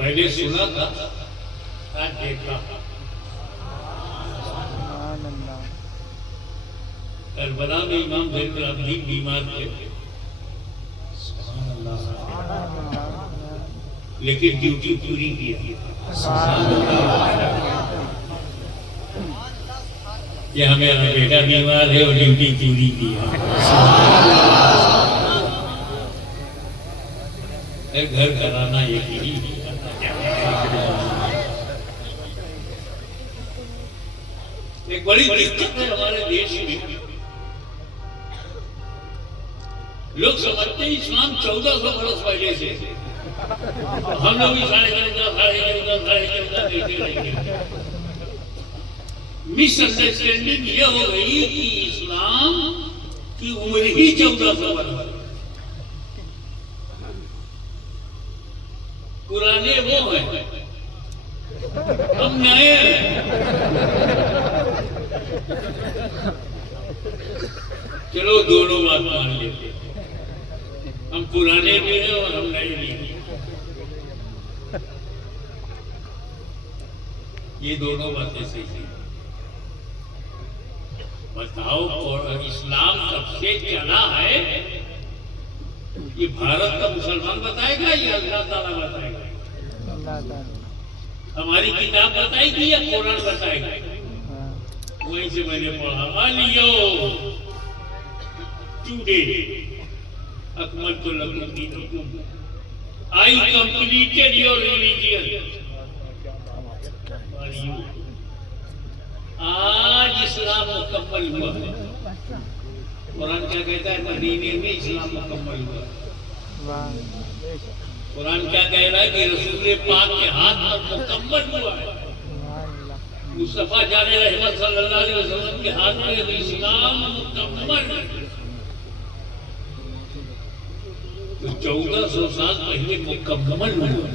पहले सुना था, आज देखा। करबला में इमाम ज़ैनुल आबिदीन बीमार थे, लेकिन ड्यूटी पूरी किया। ये हमारा बेटा बीमार है और ड्यूटी पूरी किया। घर घराना एक ही। एक बड़ी दिक्कत है हमारे देश में, लोग समझते हैं इस्लाम 1400 बरस पहले से, हम लोग भी 14.5 देते रहेंगे। मिसअंडरस्टैंडिंग यह हो गई कि इस्लाम की उम्र ही 1400 बरस, पुराने वो हैं, हम नए हैं। चलो दोनों बात मान लेते हैं, हम पुराने भी हैं और हम नए भी हैं। ये दोनों बातें सही हैं। बताओ, और इस्लाम कब से चला है, ये भारत का मुसलमान बताएगा या अल्लाह ताला बताएगा? हमारी किताब बताएगी या कुरान बताएगा? वहीं से मैंने पढ़ा, अलियो टुडे अकमलतु लकुम दीनकुम, आई कंप्लीटेड योर रिलीजियन। आज इस्लाम मुकम्मल हुआ है। कुरान क्या कहता है? मदीने में इस्लाम मुकम्मल हुआ। कुरान क्या कह रहा है कि रसूल पाक के हाथ पर मुकम्मल हुआ है। मुस्तफा जाने रहमत सल्लल्लाहु अलैहि वसल्लम के हाथ में इस्लाम मुकम्मल है। तो 1400 साल पहले मुकम्मल हुआ,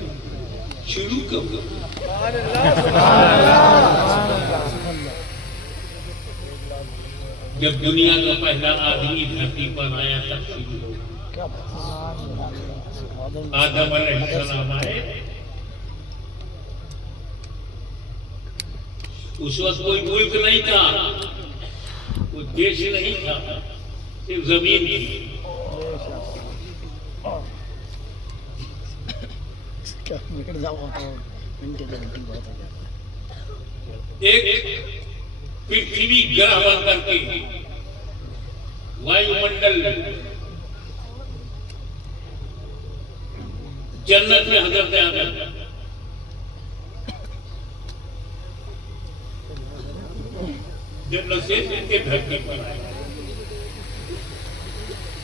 शुरू कब हुआ? जब दुनिया का पहला आदमी धरती पर आया तब शुरू हो। आदम अलैहिस्सलाम आए, उस वक्त कोई मुल्क नहीं था, कोई देश नहीं था, सिर्फ जमीन थी। एक पृथ्वी ग्रह बन करके वायुमंडल जन्नत में हजरत आदम, जन्नत से इनके धरती पर आए।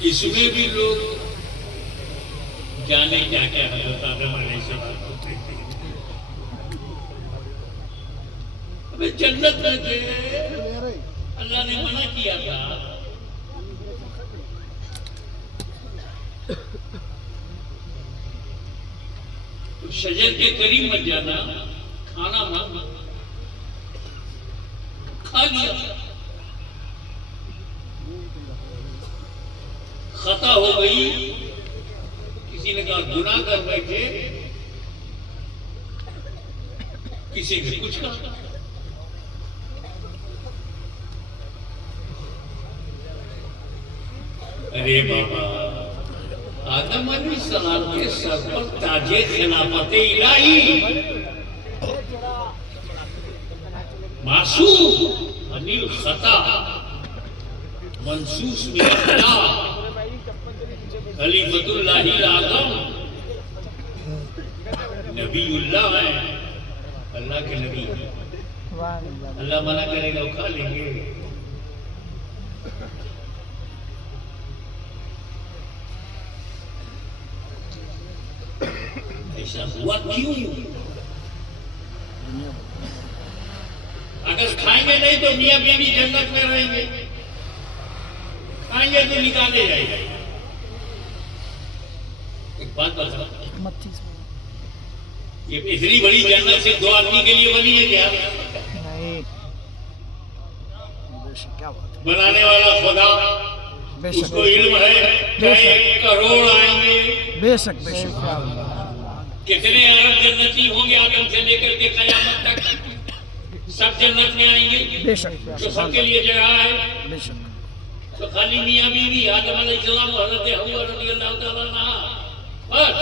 इसमें भी लोग जाने क्या क्या हजरत आदम अलैहिस्सलाम को कहते हैं। अबे जन्नत में थे, अल्लाह ने मना किया था। तो शजर के करीब मत जाना, खाना मत, खा लिया, खता हो गई। किसी ने कहा गुनाह कर बैठे, किसी ने कुछ कहा। अरे बाबा, आदम अलैहिस्सलाम के सर पर ताजे खिलाफत इलाही, मासूम अनिल खता, मंसूस मिल्ला, खलीफतुल्लाहिल आज़म, नबीउल्लाह है, अल्लाह के नबी। अल्लाह मना करेगा खा लेंगे। ऐसा हुआ क्यों? अगर खाएंगे नहीं तो मियां बीवी जन्नत में रहेंगे, खाएंगे तो निकाले जाएंगे। एक बात बता, ये इतनी बड़ी जन्नत से 2 आदमी के लिए बनी है क्या? नहीं, बनाने वाला खुदा, उसको इल्म है, 1 करोड़ आएंगे। बेशक बेशक। कितने अरब जन्नती होंगे आदम से लेकर के कयामत तक, सब जन्नत में आएंगे, तो सबके लिए जगह है। तो खाली मियां बीवी आदम अलैहिस्सलाम हज़रत हव्वा रज़ियल्लाहु ताला अन्हा, बस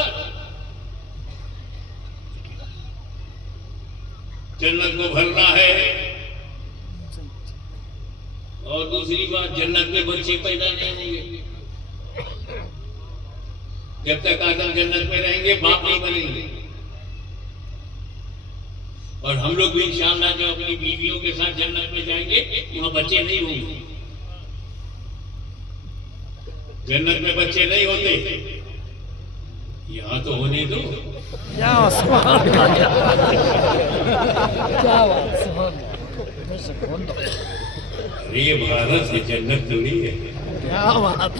जन्नत को भरना है। और दूसरी बात, जन्नत में बच्चे पैदा नहीं होंगे। जब तक आदम जन्नत में रहेंगे बाप नहीं बनेंगे। और हम लोग भी इंशाअल्लाह जो अपनी बीवियों के साथ जन्नत में जाएंगे वहां बच्चे नहीं होंगे। जन्नत में बच्चे नहीं होते, यहाँ तो होने दो। क्या बात, अरे ये भारत से जन्नत थोड़ी है। क्या बात,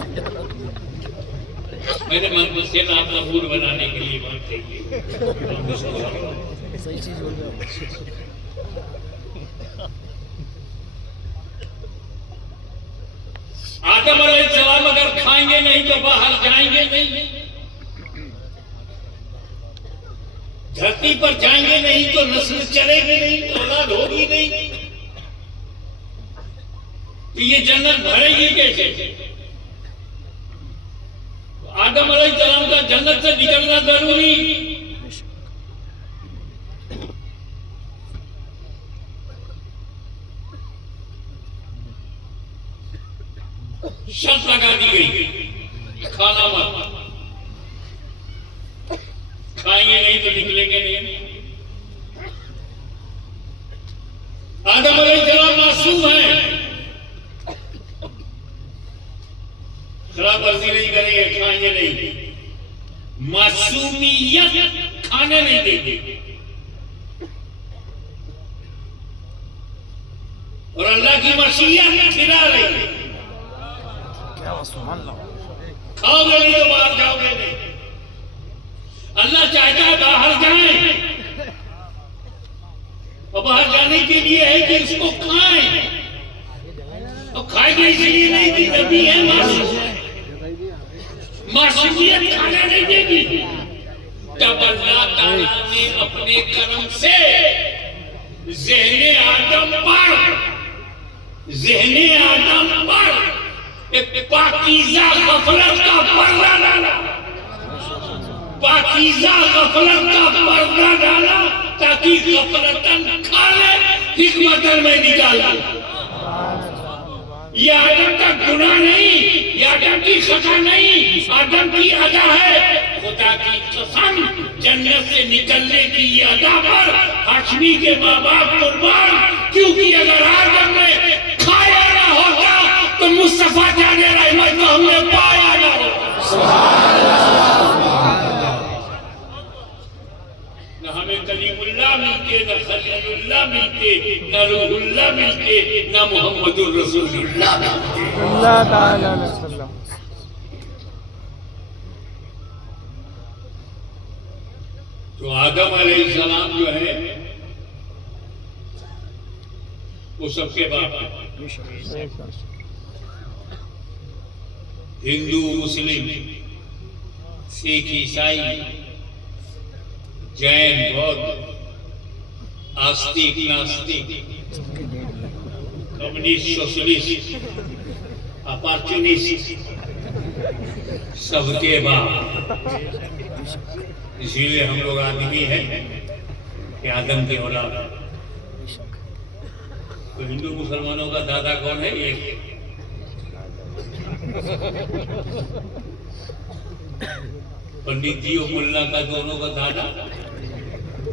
मैंने मुझसे अपना मूड बनाने के लिए बात कही है। सही चीज बोल रहे हो। आदम अलैहिस्सलाम अगर खाएंगे नहीं तो बाहर जाएंगे नहीं, धरती पर जाएंगे नहीं तो नस्ल चलेगी नहीं, औलाद होगी नहीं, तो ये जन्नत भरेगी कैसे? आदम अलैहिस्सलाम का जन्नत से निकलना जरूरी। शर्त लगा दी गई, खाना मत, खाएंगे नहीं तो निकलेंगे नहीं। आदम अलैहिस्सलाम मासूम है, खराब वर्जी नहीं करेंगे, खाएंगे नहीं, मासूमियत खाने नहीं देंगे। और अल्लाह की मशीयत खिला रही है, खाओगे नहीं तो बाहर जाओगे नहीं। अल्लाह चाहता है बाहर जाएं, और बाहर जाने के लिए है कि उसको खाएं, और खाएंगे इसलिए नहीं कि नबी है, मासूमियत खाने नहीं देगी। तब अल्लाह ताला ने अपने करम से ज़हने आदम पर एक पाकीज़ा गफलत का पर्दा डाला, पाकीज़ा गफलत का पर्दा डाला, ताकि गफलतन खा ले, हिकमतन में निकाला। ये आदम का गुनाह नहीं, ये आदम की खता नहीं, आदम की अदा है। खुदा की कसम, जन्नत से निकलने की ये अदा पर हाशमी के माँ बाप कुर्बान, क्योंकि अगर आदम ने खाया ना होता तो मुस्तफा जाने रहमत को हमने पाया ना होता। न हमें कलीमुल्लाह मिलते, न खलीलुल्लाह मिलते, न रूहुल्लाह मिलते, न मुहम्मदुर रसूलुल्लाह मिलते। अल्लाह ताला ने तो आदम अलैहिस्सलाम जो है वो सबके बाप है। हिंदू, मुस्लिम, सिख, ईसाई, जैन, बौद्ध, आस्तिक, नास्तिक, कम्युनिस्ट, सोशलिस्ट, अपॉर्चुनिस्ट, सबके बाप। इसीलिए हम लोग आदमी हैं कि आदम की औलाद। तो हिंदू मुसलमानों का दादा कौन है? एक पंडित जी और मुल्ला का दोनों का दादा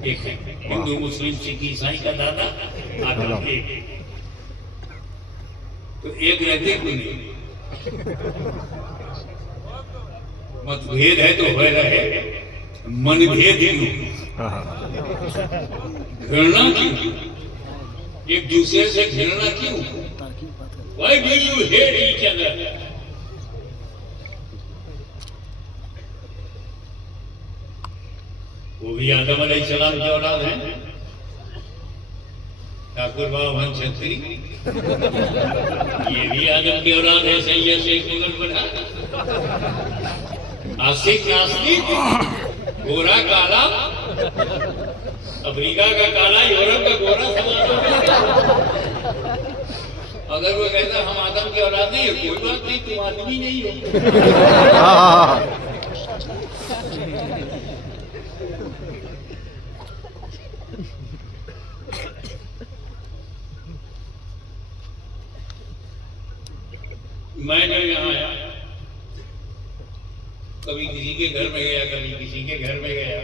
एक है। हिंदू, मुस्लिम, सिख, ईसाई का दादा आदम एक। तो एक रहते क्यों नहीं? मतभेद है तो हो रहे, मनभेद क्यों? घृणा क्यों? एक दूसरे से घृणा क्यों? Why do you hate each other? वो भी आदम अलैहिस्सलाम की औलाद है। ठाकुर बाबा वन छत्री ये भी आदम की औलाद है। सैयद शेख मुगल बना आशिक नास्तिक गोरा काला, अफ्रीका का काला, यूरोप का गोरा समझ। अगर वो कहता हम आदम की औलाद नहीं है, कोई बात नहीं, तुम आदमी नहीं हो। मैं जब यहाँ आया, कभी किसी के घर में गया, कभी किसी के घर में गया,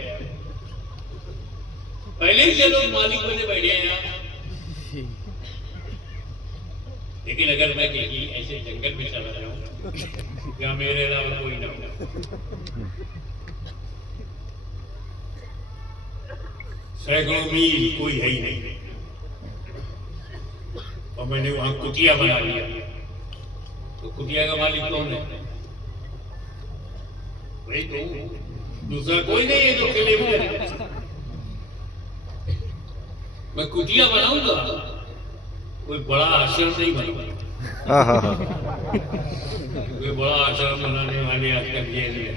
पहले ही से लोग मालिक बने बैठे हैं यहाँ। लेकिन अगर मैं कहीं ऐसे जंगल में चला जाऊं जहाँ मेरे अलावा कोई ना हो, सैकड़ों मील कोई है ही नहीं, और मैंने वहां कुटिया बना लिया, तो कुटिया का मालिक कौन है? वही तो, दूसरा कोई नहीं है जो खेले हुए। मैं कुटिया बनाऊंगा, कोई बड़ा आश्रम नहीं बनाऊंगा। कोई बड़ा आश्रम बनाने वाले आज तक जेल में,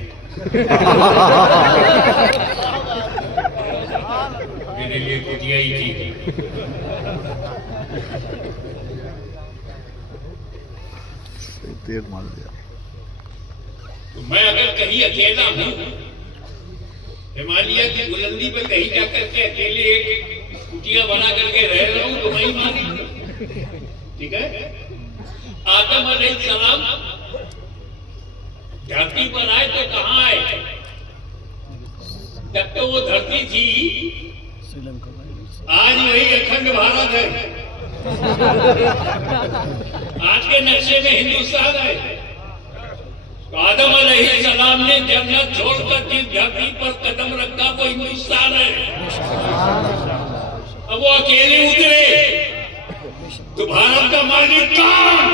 मेरे लिए कुटिया ही थी। मार दिया। तो मैं अगर कहीं अकेला हूँ, हिमालय की बुलंदी पर कहीं जाकर के अकेले एक कुटिया बना करके रह रहा हूँ, तो मैं ही मालिक। ठीक है। आदम अलैहिस्सलाम धरती पर आए तो कहाँ आए? जब तो वो धरती थी, आज वही अखंड भारत है। आज के नक्शे में हिंदुस्तान है। तो आदम अलैहिस्सलाम ने जन्नत छोड़कर जिस धरती पर कदम रखा वो हिंदुस्तान है। अब वो अकेले उतरे तो भारत का मालिक कौन?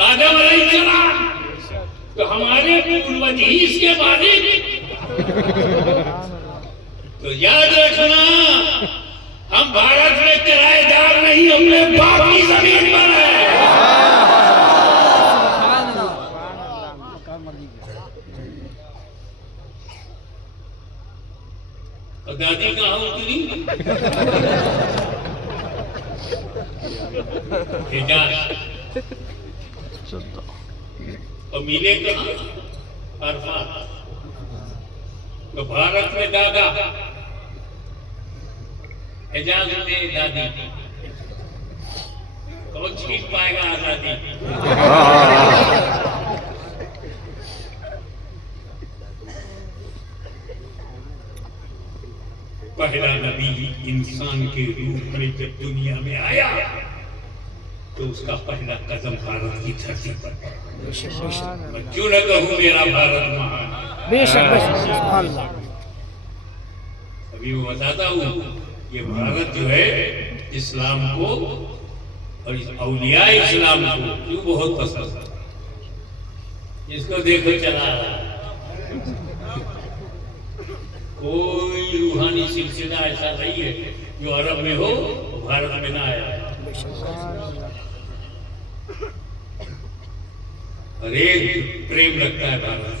आदम अलैहिस्सलाम। तो हमारे पूर्वज ही इसके मालिक। तो याद रखना, हम भारत में किराएदार नहीं, हमने बाप की जमीन पर है। और दादी कहाँ उतरी? और मिले कहाँ? अरफात। तो भारत में दादा, एजाज में दादी, कौन छीन पाएगा आजादी? पहला नबी इंसान के रूप में जब दुनिया में आया तो उसका पहला कदम भारत की धरती पर। मैं क्यों न कहूं मेरा भारत महान। अभी वो बताता हूँ, ये भारत जो है इस्लाम को और औलिया इस्लाम को क्यों बहुत पसंद है। इसको देखो चला रहा है, कोई रूहानी सिलसिला ऐसा नहीं है जो अरब में हो भारत में ना आया। हर एक प्रेम लगता है भारत।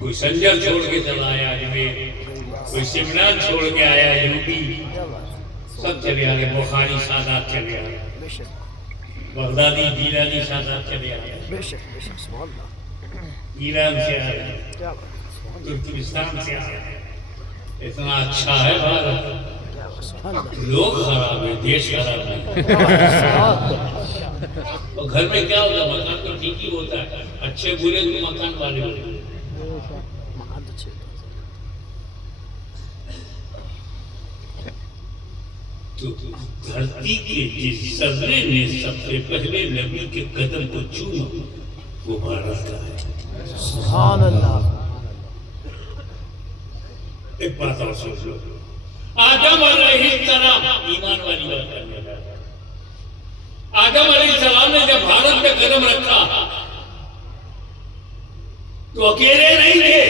कोई संजर छोड़ के चला आया अजमेर, कोई शिमला छोड़ के आया यूपी, सब चले आ गए। बुखारी सादात चले आ गए, बगदादी जीलानी सादात चले आ गए, ईरान से आ गए, तुर्कमेनिस्तान से आ गए। इतना अच्छा है भारत। लोग खराब है, देश खराब है। और घर में क्या होता है? मकान तो ठीक ही होता है, अच्छे बुरे तो मकान वाले होते हैं। तो धरती के जिस सदरे ने सबसे पहले नबी के कदम को चूमा वो भारत का है। सुभान अल्लाह। एक बात और सोच लो, आदम अलैहिस्सलाम, ईमान वाली बात करने लगा। आदम अलैहिस्सलाम ने जब भारत में कदम रखा तो अकेले नहीं थे।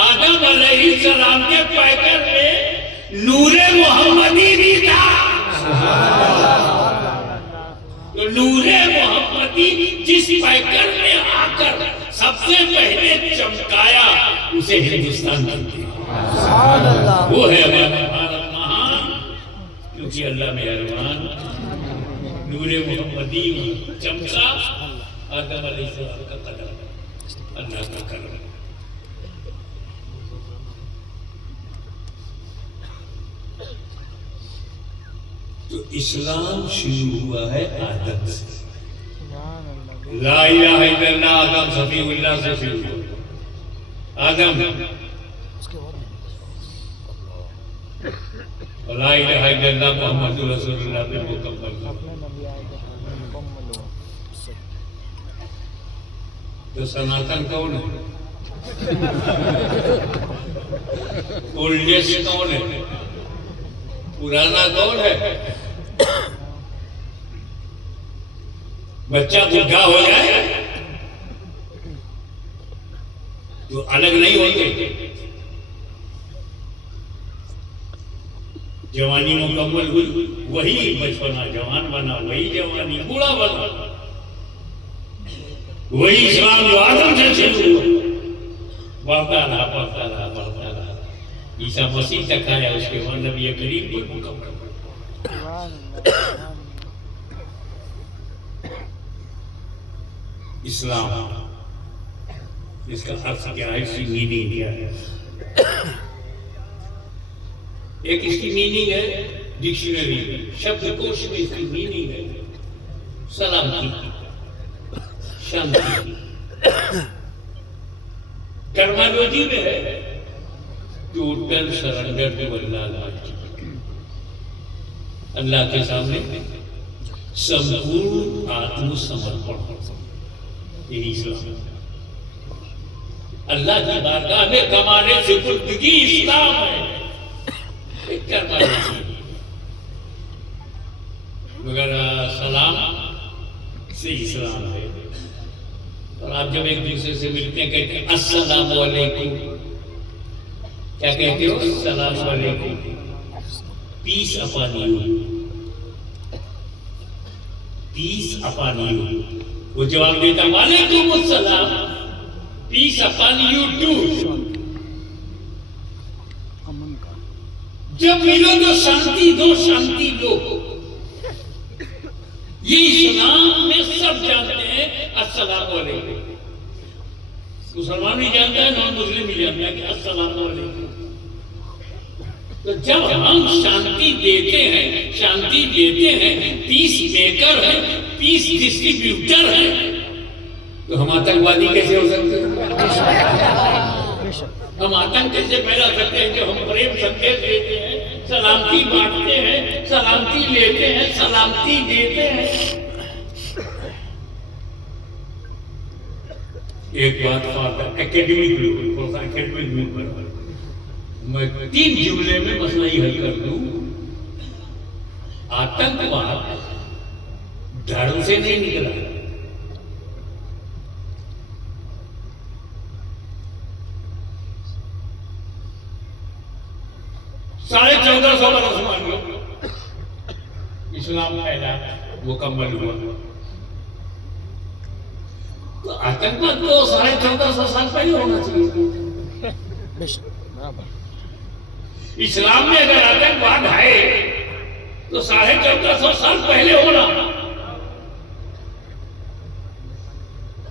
आदम अलैहिस्सलाम के पैकर में नूरे मोहम्मदी भी था। तो नूरे मोहम्मदी जिस पैकर में सबसे पहले चमकाया उसे हिंदुस्तान बनते सुभान अल्लाह। वो है हमारा भारत महान, क्योंकि अल्लाह मेहरबान, नूरे मोहम्मदी चमका, आदम अलैहिस्सलाम का कदम, अल्लाह का करम। तो इस्लाम शुरू हुआ है आदम से। ला इलाहा इल्लल्लाह आदम सफीउल्लाह से शुरू हुआ। आदम ला इलाहा इल्लल्लाह मुहम्मदुर रसूलुल्लाह पे मुकम्मल। तो सनातन कौन है? ओल्डेस्ट कौन है? पुराना कौन है? बच्चा बुढ़ा हो जाए तो अलग नहीं होते। जवानी मुकम्मल हुई, वही बचपना जवान बना, वही जवानी बूढ़ा बना। वही इस्लाम जो आदम से शुरू हुआ, बढ़ता रहा बढ़ता रहा बढ़ता रहा, ईसा मसीह तक आया, उसके बाद नबी करीम को मुकम्मल। इस्लाम इसका अर्थ क्या है, इसकी मीनिंग क्या है? एक इसकी मीनिंग है डिक्शनरी में, शब्दकोश में इसकी मीनिंग है सलामती, शांति। टर्मिनोलॉजी में है टोटल सरेंडर टू अल्लाह, अल्लाह के सामने संपूर्ण आत्मसमर्पण, यही इस्लाम। अल्लाह की बारगाह में कमाने से सुपुर्दगी इस्लाम है। मगर सलाम से इस्लाम है। और आप जब एक दूसरे से मिलते हैं कहते हैं अस्सलाम वालेकुम, क्या कहते हो? अस्सलाम वालेकुम, peace upon you, peace upon you. वो जवाब देता वालेकुम अस्सलाम, पीस अपॉन यू टू। जब मिलो तो शांति दो, शांति लो। ये इस्लाम में सब जानते हैं अस्सलाम वालेकुम। मुसलमान भी जानता है, नॉन मुस्लिम भी जानता है कि अस्सलाम वालेकुम। तो जब हम शांति देते हैं, शांति देते हैं, पीस मेकर है, पीस डिस्ट्रीब्यूटर है, तो हम आतंकवादी कैसे हो सकते हैं? हम आतंक कैसे फैला सकते हैं? जो हम प्रेम संदेश देते हैं, सलामती बांटते हैं, सलामती लेते हैं, सलामती देते हैं। एक बात एकेडमिक में मैं 3 जुमले में मसला ही हल कर दूं। आतंकवाद धर्म से नहीं निकला, 1450 बरस मान लो इस्लाम फैला, मुकम्मल हुआ। तो आतंकवाद तो 1450 साल पहले होना चाहिए। इस्लाम में अगर आतंकवाद है तो 1450 साल पहले होना।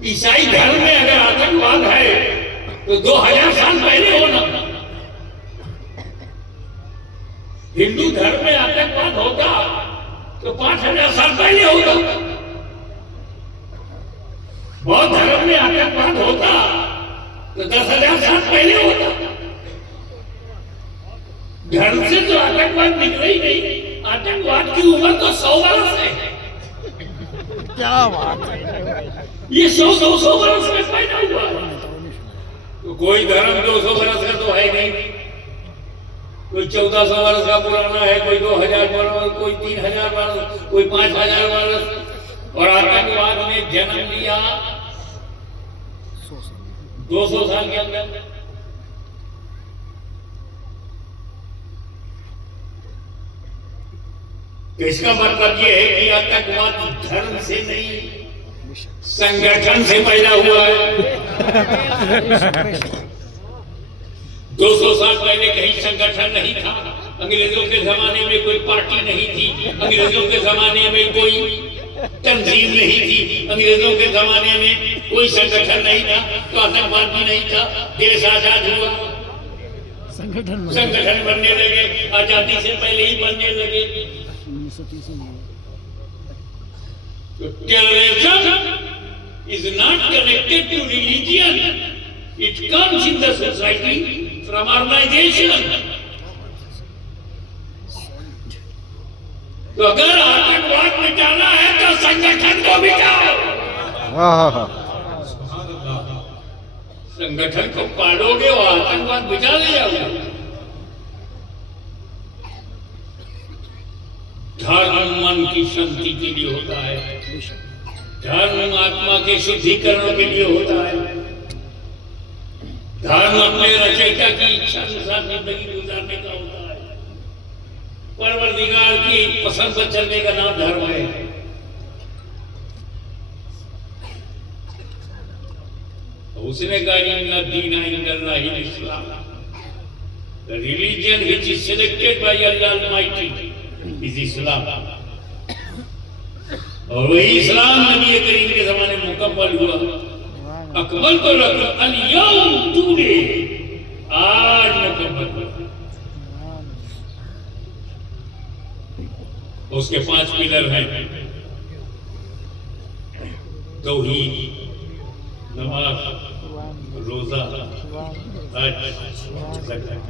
ईसाई धर्म में अगर आतंकवाद है तो 2000 साल पहले होना। हिंदू धर्म में आतंकवाद होता तो 5000 साल पहले होता। बौद्ध धर्म में आतंकवाद होता तो 10,000 साल पहले होता। धर्म से तो आतंकवाद निकला ही नहीं। आतंकवाद की उम्र तो 100 वर्ष है। क्या बात है, ये 100-200 वर्ष में पैदा हुआ। तो कोई धर्म 200 वर्ष का तो है नहीं, कोई 1400 वर्ष का पुराना है, कोई 2000 वर्ष, कोई 3000 वर्ष, कोई 5000 वर्ष। और आतंकवाद ने जन्म लिया 200 साल के अंदर। तो इसका मतलब यह है कि आतंकवाद धर्म से नहीं, संगठन से पैदा हुआ है। 200 साल पहले कहीं संगठन नहीं था, अंग्रेजों के जमाने में कोई पार्टी नहीं थी, अंग्रेजों के जमाने में कोई तंजीम नहीं थी, अंग्रेजों के जमाने में कोई संगठन नहीं था, तो आतंकवाद भी नहीं था। देश आजाद हुआ, संगठन बनने लगे, आजादी से पहले ही बनने लगे। 1930 में Terrorism is not connected to religion. It comes in the society from organization. तो अगर आतंकवाद मिटाना है तो संगठन को मिटाओ। संगठन को पालोगे और आतंकवाद मिटा ले जाओगे। धर्म मन की शांति के लिए होता है, धर्म आत्मा के शुद्धिकरण के लिए होता है, धर्म अपने रचयिता की इच्छा अनुसार जिंदगी गुजारने का होता है, परवरदिगार की पसंद पर चलने का नाम धर्म है। उसने कहा दीन इल्लल्लाह इस्लाम, the religion which is selected by Allah Almighty is Islam। और वही इस्लाम नबी करीम के जमाने में मुकम्मल हुआ। अकमल तो अल-यौम टुडे, आज मुकम्मल हुआ। उसके 5 पिलर हैं, तौहीद, नमाज, रोजा, हज, ज़कात।